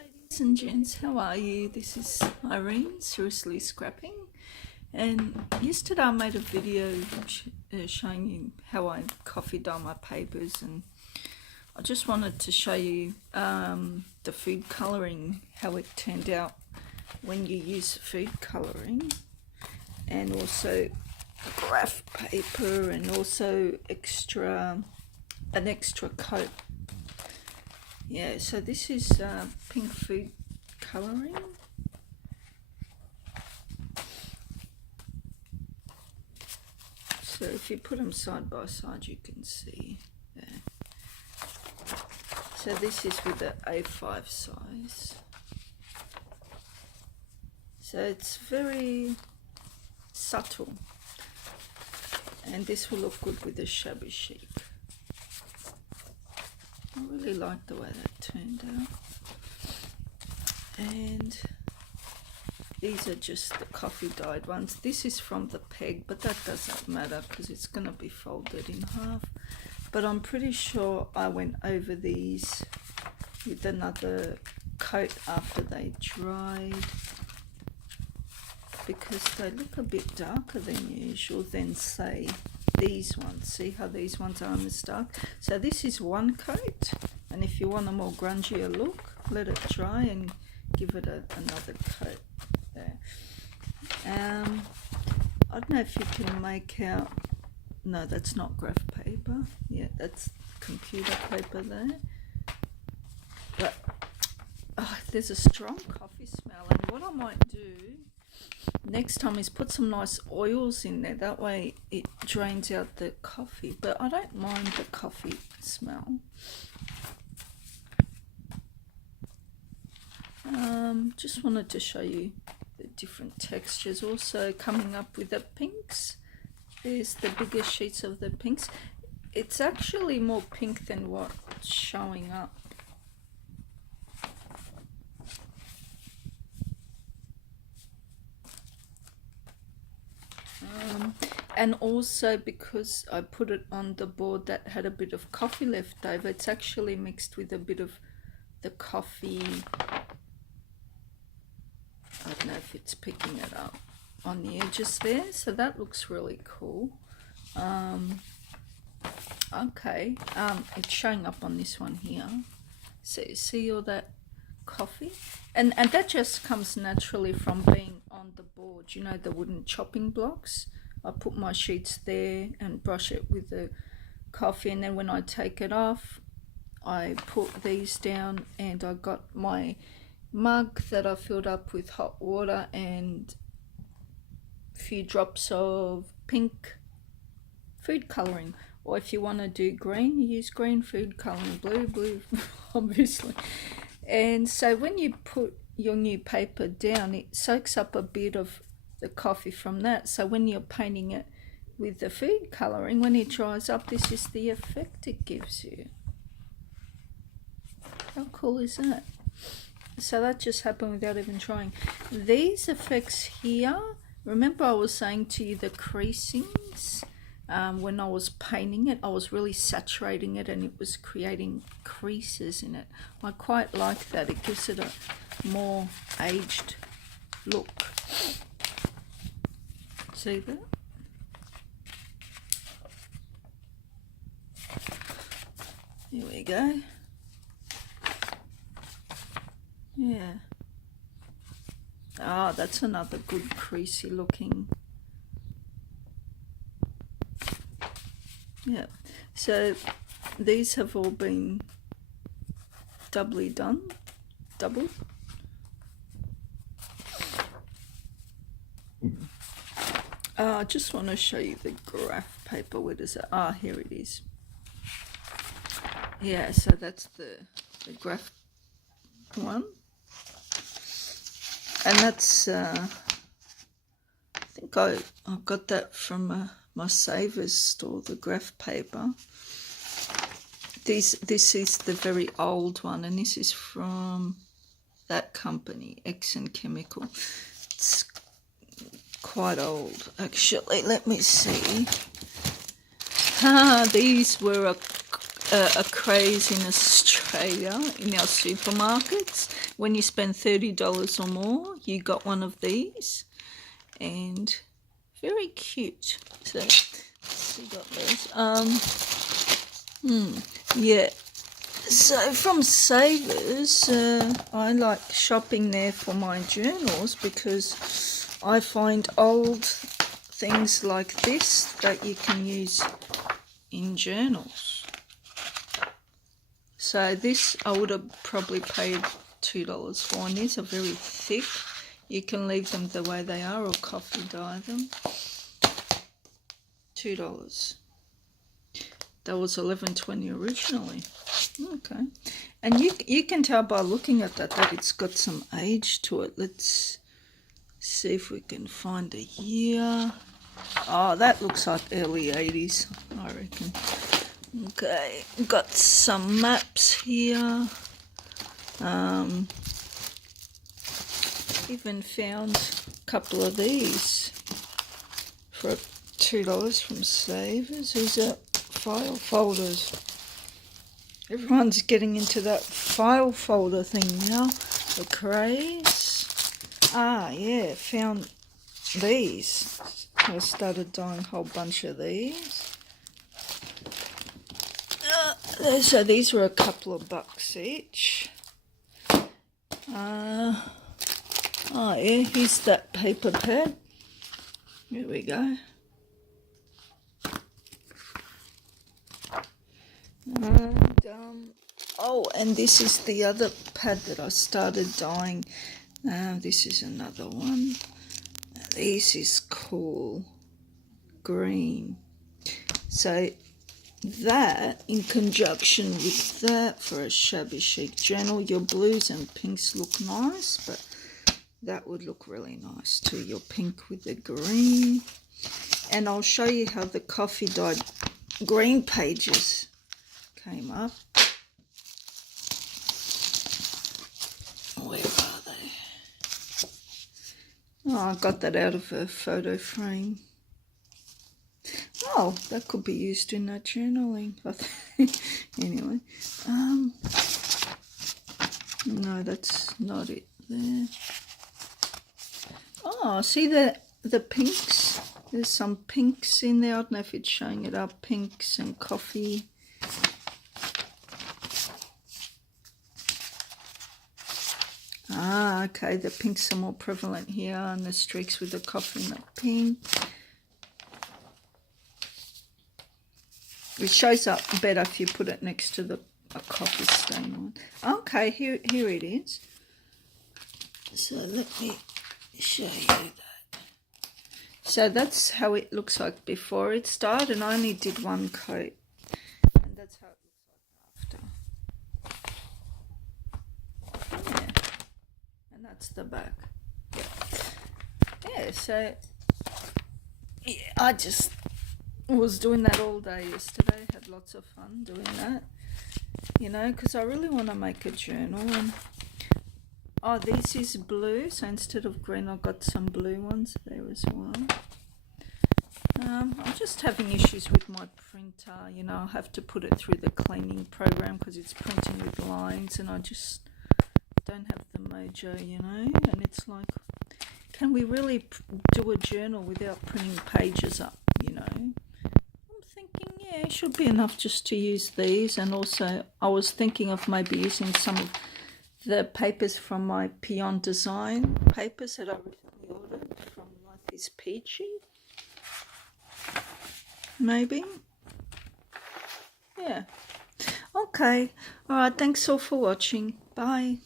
ladies and gents, how are you? This is Irene, Seriously Scrapping, and yesterday I made a video showing you how I coffee dye my papers, and I just wanted to show you the food colouring, how it turned out when you use food colouring, and also graph paper, and also an extra coat. Yeah, so this is pink food colouring. So if you put them side by side, you can see there. So this is with the A5 size. So it's very subtle, and this will look good with the shabby chic. I really like the way that turned out. And these are just the coffee dyed ones. This is from the peg, but that doesn't matter because it's going to be folded in half. But I'm pretty sure I went over these with another coat after they dried, because they look a bit darker than usual than, say, these ones. See how these ones are almost dark? So this is one coat, and if you want a more grungier look, let it dry and give it another coat there. I don't know if you can make out, no, that's not graph paper. Yeah, that's computer paper there. But there's a strong coffee smell, and what I might do next time is put some nice oils in there. That way it drains out the coffee, but I don't mind the coffee smell. Just wanted to show you the different textures. Also coming up with the pinks. There's the bigger sheets of the pinks. It's actually more pink than what's showing up. And also because I put it on the board that had a bit of coffee left over, it's actually mixed with a bit of the coffee. I don't know if it's picking it up on the edges there, so that looks really cool. Okay, it's showing up on this one here. So you see all that coffee, and that just comes naturally from being on the board, you know, the wooden chopping blocks. I put my sheets there and brush it with the coffee, and then when I take it off, I put these down, and I got my mug that I filled up with hot water and a few drops of pink food colouring, or if you want to do green, you use green food colouring, blue obviously. And so when you put your new paper down, it soaks up a bit of the coffee from that. So when you're painting it with the food colouring, when it dries up, this is the effect it gives you. How cool is that? So that just happened without even trying. These effects here, remember I was saying to you the creasings? When I was painting it, I was really saturating it, and it was creating creases in it. I quite like that. It gives it a more aged look. See that? Here we go. Yeah. Ah, that's another good creasy looking. Yeah, so these have all been doubly done, double. I just want to show you the graph paper. Where does it? Ah, here it is. Yeah, so that's the graph one, and that's I think I got that from my Savers store, the graph paper. This is the very old one, and this is from that company, Exxon Chemical. It's quite old, actually. Let me see. These were a craze in Australia in our supermarkets. When you spend $30 or more, you got one of these, and very cute. So we got those. Yeah. So from Savers, I like shopping there for my journals because I find old things like this that you can use in journals. So this I would have probably paid $2 for, and these are very thick. You can leave them the way they are or coffee dye them. $2. That was $11.20 originally. Okay, and you can tell by looking at that it's got some age to it. Let's see if we can find a year. Oh, that looks like early 80s, I reckon. Okay, got some maps here. Even found a couple of these for $2 from Savers. These are file folders. Everyone's getting into that file folder thing now. The craze. Ah, yeah, found these. I started dyeing a whole bunch of these. So these were a couple of bucks each. Oh yeah, here's that paper pad. Here we go. And and this is the other pad that I started dyeing. This is another one. This is cool. Green. So that in conjunction with that for a shabby chic journal. Your blues and pinks look nice, but that would look really nice too. Your pink with the green. And I'll show you how the coffee dyed green pages came up. Where are they? Oh, I got that out of a photo frame. Oh, that could be used in that journaling. Anyway, no, that's not it there. Oh, see the pinks? There's some pinks in there. I don't know if it's showing it up. Pinks and coffee. Ah, okay, the pinks are more prevalent here, and the streaks with the coffee and the pink. It shows up better if you put it next to a coffee stain one. Okay, here it is. So let me show you that. So that's how it looks like before it started, and I only did one coat. And that's how it looks like after. Yeah. And that's the back. Yeah, so yeah, I just was doing that all day yesterday. Had lots of fun doing that, because I really want to make a journal. And oh, this is blue, so instead of green I got some blue ones there as well. I'm just having issues with my printer. I have to put it through the cleaning program because it's printing with lines, and I just don't have the mojo, and it's like, can we really do a journal without printing pages up, I'm thinking, yeah, it should be enough just to use these. And also I was thinking of maybe using some of the papers from my Peon Design papers that I recently ordered from Life is Peachy. Maybe. Yeah. Okay. All right. Thanks all for watching. Bye.